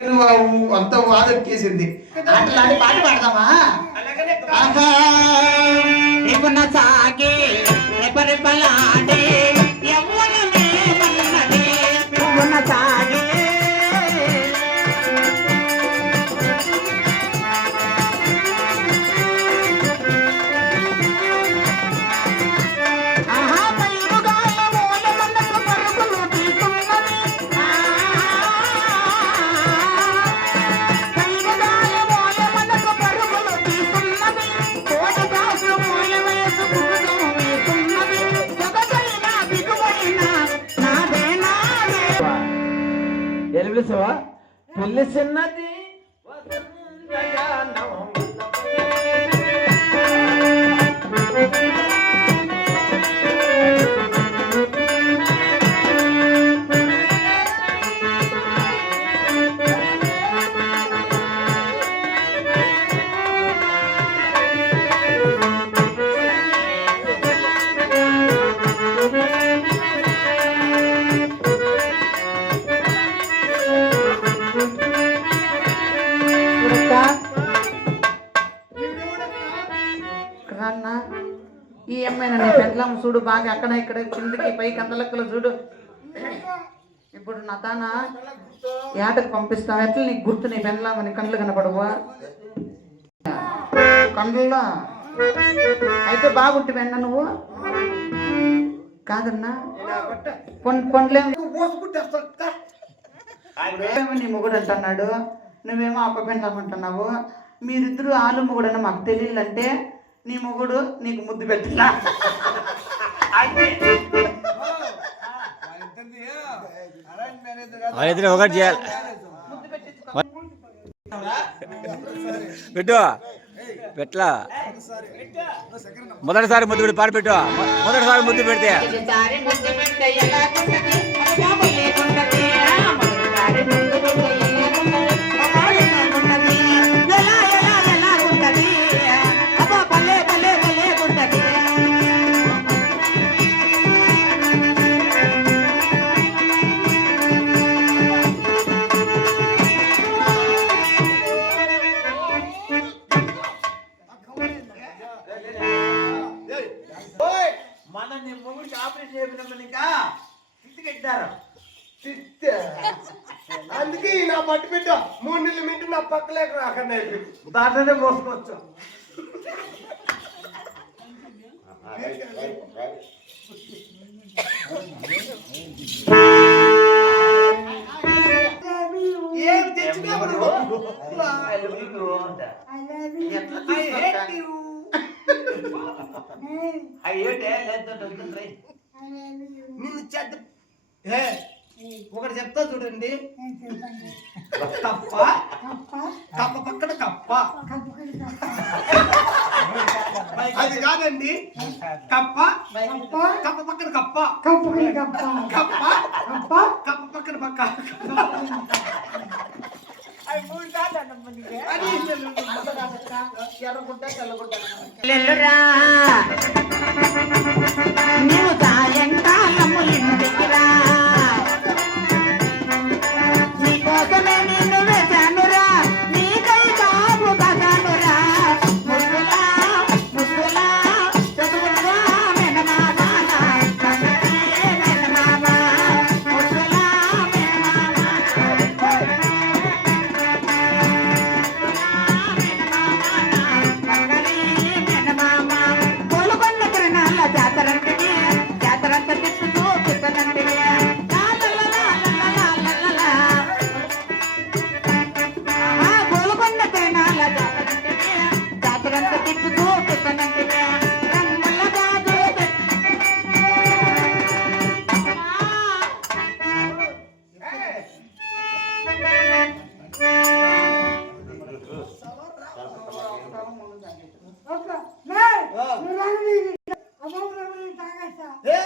అంత వాదెక్కేసింది. అట్లాంటి పాట పాడదామా? సాగే రెపరెపలాడే యవ్వనమే మన్నదే సాగే తెలుసవా పెళ్లి చిన్నది ఈ అమ్మాయినా నీ పెండ్లం చూడు బాగా అక్కడ ఇక్కడ కిందకి పైకి అందలెక్కలు చూడు. ఇప్పుడు నా తాన ఏటకు పంపిస్తావు ఎట్లా నీకు గుర్తు నీ పెండ్లామని కళ్ళు కనపడవా కళ్ళులో అయితే బాగుంటే వెన్న నువ్వు కాదన్నా పండ్లేమో నీ మొగుడు అంటున్నాడు, నువ్వేమో అప్ప పెండ్లామంటున్నావు. మీరిద్దరు ఆలు మొగుడన్నా మాకు తెలియదంటే నీ మొగుడు నీకు ముద్దు పెట్టినా ఒకటి చేయాలి పెట్టు పెట్లా మొదటిసారి ముద్దు పెట్టి పాడు పెట్టు మొదటిసారి ముద్దు పెడితే అందుకే నా పట్టు పెట్టు 3 నెలల మింటు నా పక్కలేక రాకన్నా దాంట్లోనే మోసుకోవచ్చు. ఏం తెచ్చినప్పుడు నిన్ను చెడ్డ ఒకటి చెప్తా చూడండి, కప్ప కప్ప పక్కన కప్ప అది కాదండి, కప్ప కప్ప పక్కన కప్ప కప్ప కప్ప పక్కన పక్క నీవు సాయంకాలము ఇంటికి రా, నీకోసమే నిన్ను వేశానురా, నీకై కాపు కసానురా, ముద్దులా ముద్దులా చదువుగా మెనమామ మెనమామ ముద్దులా మెనమామ కొలుకొండ తిరణాల జాతరంటికి జాతరంత తిప్పుతూ తిప్పనంటికి గోలుకొండ తిరణాల జాతరంటికి జాతరంత తిప్పుతూ తిప్పనంటికి రంగుల గాజు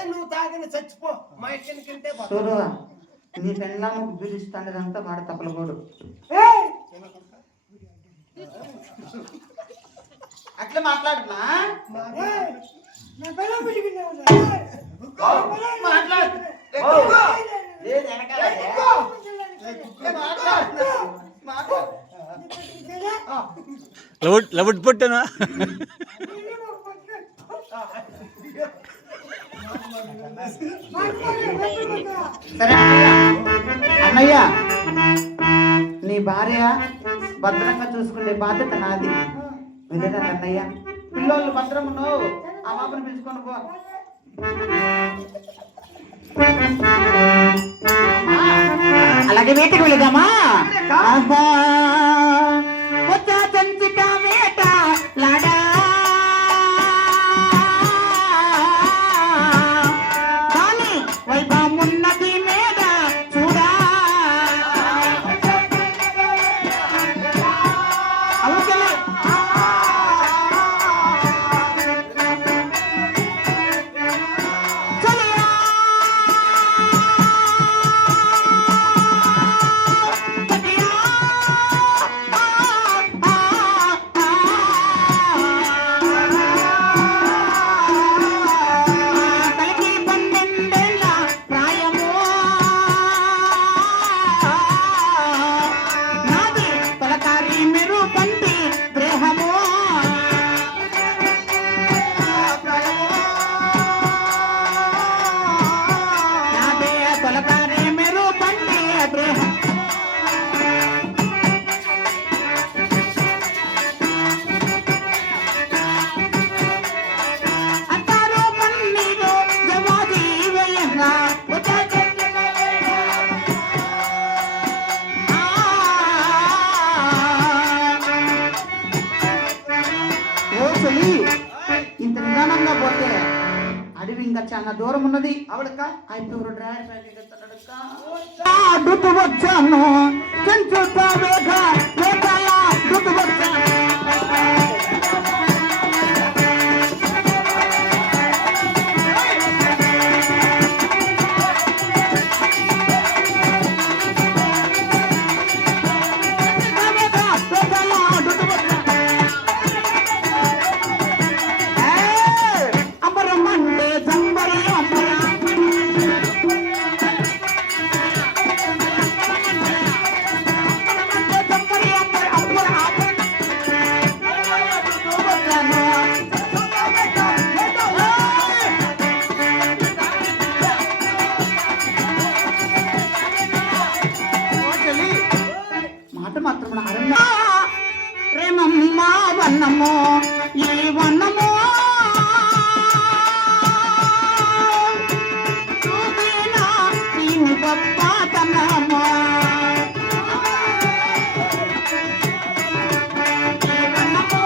నువ్వు తాగిన చచ్చిపో మా ఎక్కడికంటే చూడు నీ పెళ్ళాము పిలుస్తాండదంతా వాడు తప్పలగోడు అట్లా మాట్లాడుతున్నా మాట్లాడు లవుడ్ పుట్టను సరే అన్నయ్య, నీ భార్య భద్రంగా చూసుకునే బాధ్యత నాది. వెళ్ళరా అన్నయ్య, పిల్లోళ్ళు భద్రమును ఆ బాబుని పిలుచుకొని పో. అలాగే వేటకు వెళదామా? వచ్చా చంచిక వేట లాడా కానీ వైభవమున్నది మేడ చూడా. అవును ఇంత నిదానంగా పోతే అడవి ఇంకా చాలా దూరం ఉన్నది. అవడక ఇప్పుడు అడ్డుతూ వచ్చాను చెంచుతా వేగ వేగలా అడ్డుతూ వచ్చాను. ప్రేమమ్మా వన్నమో ఈ వన్నమో చూపినా దీని గొప్పతనమో ఈ వన్నమో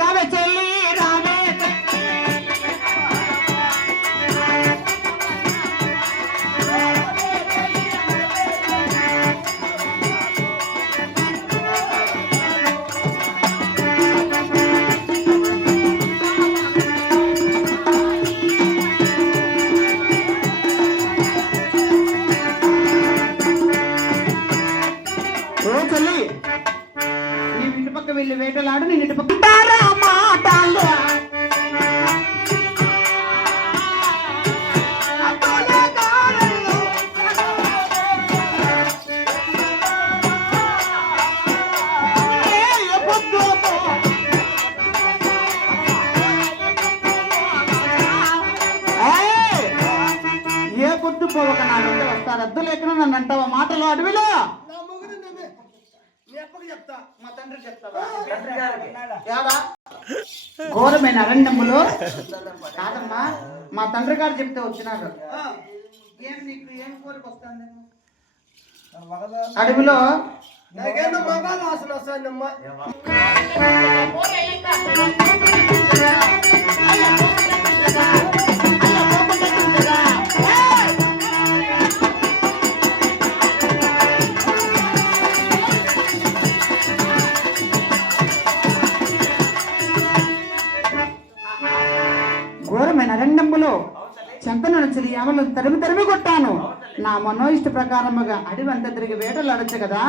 రావే చెల్లి రావే ఓ చెల్లి, నీ ఇంటి పక్క వెళ్ళి వేటలాడు, నేను ఇంటి పక్క మాటలు ఏ పొద్దు పోవక నాకంటే వస్తారు. అద్దు లేకుండా నన్ను అంటావా మాటలు అడవిలో? చెప్తా, మా తండ్రి చెప్తావా? ఘోరమైన అరణ్యములో కాదమ్మా, మా తండ్రి గారు చెప్తే వచ్చినారు. ఏం నీకు ఏం కోరిక వస్తుంది? అడవిలో నాకేందో మగాళ్ళ వాసన వస్తుందమ్మా. ఘోరమైన అరణ్యములో చెంతను నుంచి ఎవరు తరిమి తరిమి కొట్టాను నా మనోయిష్ట ప్రకారముగా అడివంత తిరిగి వేటలు అడచ్చు కదా